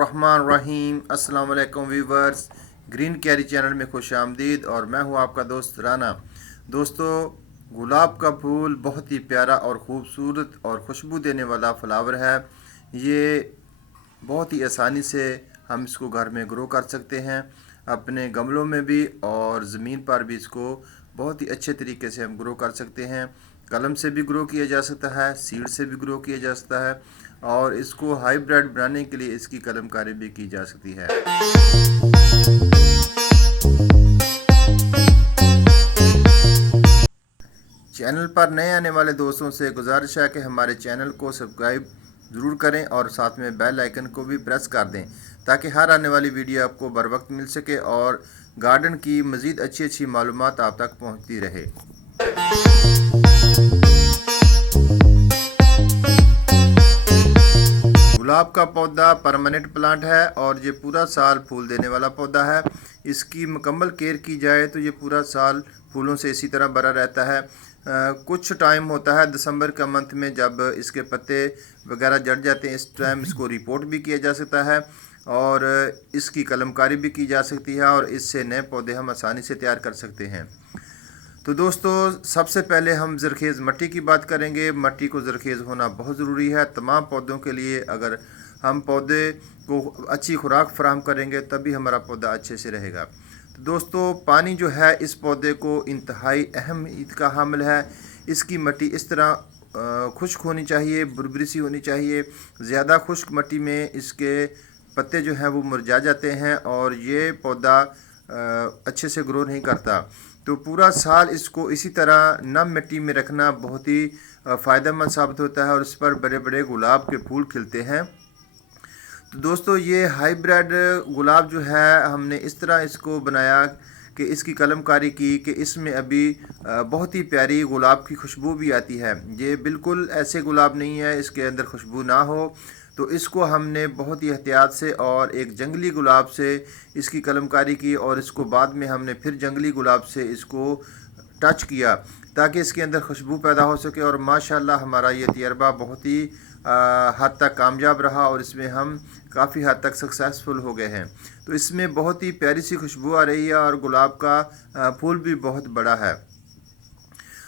बिस्मिल्लाहिर्रहमानिर्रहीम। अस्सलाम वालेकुम व्यूवर्स, ग्रीनकियारे चैनल में खुश आमदीद। और मैं हूं आपका दोस्त राना। दोस्तों, गुलाब का फूल बहुत ही प्यारा और ख़ूबसूरत और खुशबू देने वाला फ्लावर है। ये बहुत ही आसानी से हम इसको घर में ग्रो कर सकते हैं, अपने गमलों में भी और ज़मीन पर भी इसको बहुत ही अच्छे तरीके से हम ग्रो कर सकते हैं। कलम से भी ग्रो किया जा सकता है, सीड से भी ग्रो किया जा सकता है और इसको हाइब्रिड बनाने के लिए इसकी कलमकारी भी की जा सकती है। चैनल पर नए आने वाले दोस्तों से गुजारिश है कि हमारे चैनल को सब्सक्राइब ज़रूर करें और साथ में बेल आइकन को भी प्रेस कर दें ताकि हर आने वाली वीडियो आपको बर वक्त मिल सके और गार्डन की मज़ीद अच्छी मालूमात आप तक पहुंचती रहे। गुलाब का पौधा परमानेंट प्लांट है और ये पूरा साल फूल देने वाला पौधा है। इसकी मुकम्मल केयर की जाए तो ये पूरा साल फूलों से इसी तरह भरा रहता है। कुछ टाइम होता है दिसंबर का मंथ में जब इसके पत्ते वगैरह जड़ जाते हैं, इस टाइम इसको रिपोर्ट भी किया जा सकता है और इसकी कलमकारी भी की जा सकती है और इससे नए पौधे हम आसानी से तैयार कर सकते हैं। तो दोस्तों, सबसे पहले हम ज़रखेज़ मिट्टी की बात करेंगे। मिट्टी को ज़रखेज़ होना बहुत ज़रूरी है तमाम पौधों के लिए। अगर हम पौधे को अच्छी खुराक फराहम करेंगे तभी हमारा पौधा अच्छे से रहेगा। तो दोस्तों, पानी जो है इस पौधे को इंतहाई अहमियत का हामिल है। इसकी मिट्टी इस तरह खुश्क होनी चाहिए, बुरबुरी सी होनी चाहिए। ज़्यादा खुश्क मिट्टी में इसके पत्ते जो हैं वो मुरझा जाते हैं और ये पौधा अच्छे से ग्रो नहीं करता। तो पूरा साल इसको इसी तरह नम मिट्टी में रखना बहुत ही फ़ायदेमंद साबित होता है और इस पर बड़े बड़े गुलाब के फूल खिलते हैं। तो दोस्तों, ये हाइब्रिड गुलाब जो है हमने इस तरह इसको बनाया कि इसकी कलमकारी की कि इसमें अभी बहुत ही प्यारी गुलाब की खुशबू भी आती है। ये बिल्कुल ऐसे गुलाब नहीं है इसके अंदर खुशबू ना हो। तो इसको हमने बहुत ही एहतियात से और एक जंगली गुलाब से इसकी कलमकारी की और इसको बाद में हमने फिर जंगली गुलाब से इसको टच किया ताकि इसके अंदर खुशबू पैदा हो सके। और माशाल्लाह हमारा ये तजर्बा बहुत ही हद तक कामयाब रहा और इसमें हम काफ़ी हद तक सक्सेसफुल हो गए हैं। तो इसमें बहुत ही प्यारी सी खुशबू आ रही है और गुलाब का फूल भी बहुत बड़ा है।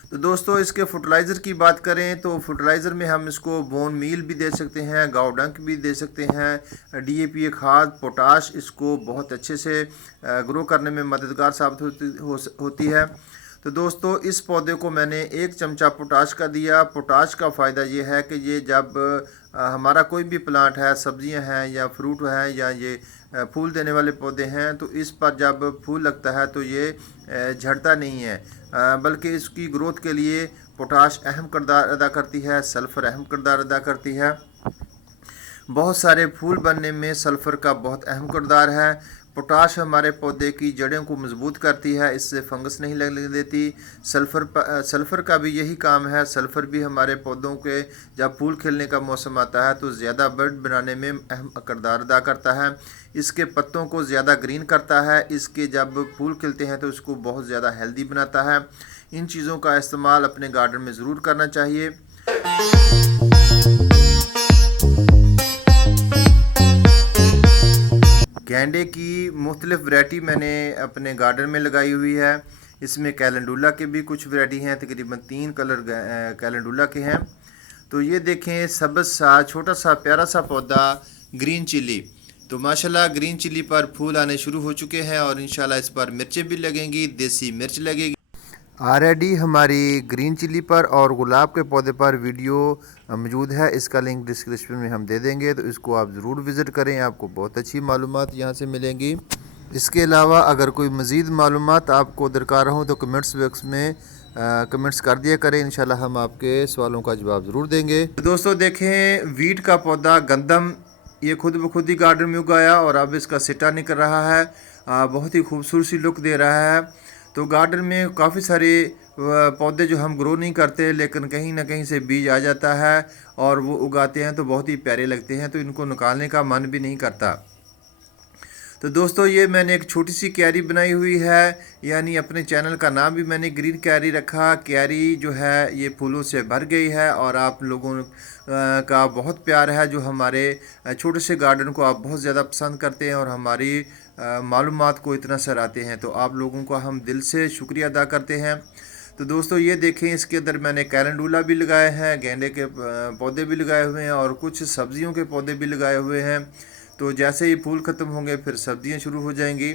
तो दोस्तों, इसके फर्टिलाइज़र की बात करें तो फर्टिलाइज़र में हम इसको बोन मील भी दे सकते हैं, गाव डंक भी दे सकते हैं, डीएपी खाद, पोटाश इसको बहुत अच्छे से ग्रो करने में मददगार साबित होती है। तो दोस्तों, इस पौधे को मैंने 1 चमचा पोटाश का दिया। पोटाश का फ़ायदा ये है कि ये जब हमारा कोई भी प्लांट है, सब्जियां हैं या फ्रूट हैं या ये फूल देने वाले पौधे हैं, तो इस पर जब फूल लगता है तो ये झड़ता नहीं है, बल्कि इसकी ग्रोथ के लिए पोटाश अहम किरदार अदा करती है, सल्फ़र अहम किरदार अदा करती है। बहुत सारे फूल बनने में सल्फ़र का बहुत अहम किरदार है। पोटाश हमारे पौधे की जड़ों को मजबूत करती है, इससे फंगस नहीं लगने देती। सल्फ़र का भी यही काम है। सल्फ़र भी हमारे पौधों के जब फूल खिलने का मौसम आता है तो ज़्यादा बर्ड बनाने में अहम किरदार अदा करता है। इसके पत्तों को ज़्यादा ग्रीन करता है। इसके जब फूल खिलते हैं तो इसको बहुत ज़्यादा हेल्दी बनाता है। इन चीज़ों का इस्तेमाल अपने गार्डन में ज़रूर करना चाहिए। गेंडे की मुख्तलिफ़ वैरायटी मैंने अपने गार्डन में लगाई हुई है। इसमें कैलेंडुला के भी कुछ वैरायटी हैं, तकरीबन 3 कलर कैलेंडुला के हैं। तो ये देखें, सब्ज़ सा छोटा सा प्यारा सा पौधा ग्रीन चिली। तो माशाल्लाह ग्रीन चिली पर फूल आने शुरू हो चुके हैं और इंशाल्लाह इस पर मिर्चें भी लगेंगी, देसी मिर्च लगेगी। ऑलरेडी हमारी ग्रीन चिली पर और गुलाब के पौधे पर वीडियो मौजूद है, इसका लिंक डिस्क्रिप्शन में हम दे देंगे, तो इसको आप ज़रूर विज़िट करें, आपको बहुत अच्छी मालूमात यहाँ से मिलेंगी। इसके अलावा अगर कोई मज़ीद मालूमात आपको दरकार हो तो कमेंट्स बॉक्स में कमेंट्स कर दिया करें, इंशाल्लाह हम आपके सवालों का जवाब ज़रूर देंगे। तो दोस्तों देखें, वीट का पौधा गंदम ये खुद ब खुद ही गार्डन में उगाया और अब इसका सिटा निकल रहा है, बहुत ही खूबसूरत सी लुक दे रहा है। तो गार्डन में काफ़ी सारे पौधे जो हम ग्रो नहीं करते लेकिन कहीं ना कहीं से बीज आ जाता है और वो उगाते हैं तो बहुत ही प्यारे लगते हैं, तो इनको निकालने का मन भी नहीं करता। तो दोस्तों ये मैंने एक छोटी सी क्यारी बनाई हुई है, यानी अपने चैनल का नाम भी मैंने ग्रीन क्यारी रखा। क्यारी जो है ये फूलों से भर गई है और आप लोगों का बहुत प्यार है, जो हमारे छोटे से गार्डन को आप बहुत ज़्यादा पसंद करते हैं और हमारी मालूमात को इतना सराहते हैं। तो आप लोगों का हम दिल से शुक्रिया अदा करते हैं। तो दोस्तों ये देखें, इसके अंदर मैंने कैलेंडुला भी लगाए हैं, गेंदे के पौधे भी लगाए हुए हैं और कुछ सब्जियों के पौधे भी लगाए हुए हैं। तो जैसे ही फूल ख़त्म होंगे फिर सब्जियां शुरू हो जाएंगी।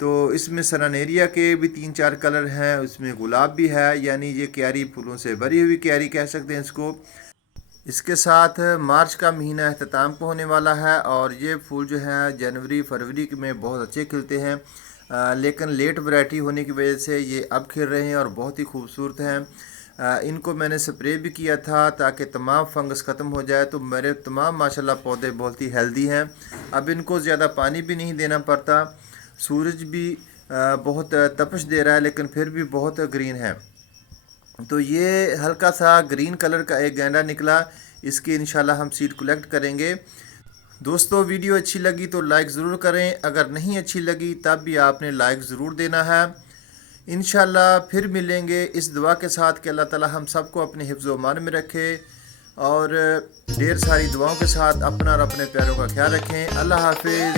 तो इसमें सनानेरिया के भी 3-4 कलर हैं, उसमें गुलाब भी है, यानी ये क्यारी फूलों से भरी हुई क्यारी कह सकते हैं इसको। इसके साथ मार्च का महीना अख्ताम को होने वाला है और ये फूल जो है जनवरी फरवरी में बहुत अच्छे खिलते हैं, लेकिन लेट वैरायटी होने की वजह से ये अब खिल रहे हैं और बहुत ही खूबसूरत हैं। इनको मैंने स्प्रे भी किया था ताकि तमाम फंगस ख़त्म हो जाए। तो मेरे तमाम माशाल्लाह पौधे बहुत ही हेल्दी हैं। अब इनको ज़्यादा पानी भी नहीं देना पड़ता, सूरज भी बहुत तपश दे रहा है लेकिन फिर भी बहुत ग्रीन है। तो ये हल्का सा ग्रीन कलर का एक गेंदा निकला, इसकी इंशाल्लाह हम सीड कलेक्ट करेंगे। दोस्तों वीडियो अच्छी लगी तो लाइक ज़रूर करें, अगर नहीं अच्छी लगी तब भी आपने लाइक ज़रूर देना है। इंशाल्लाह फिर मिलेंगे इस दुआ के साथ कि अल्लाह ताला हम सबको अपने हिफ्ज़ व अमान में रखे और ढेर सारी दुआओं के साथ अपना और अपने प्यारों का ख्याल रखें। अल्लाह हाफिज़।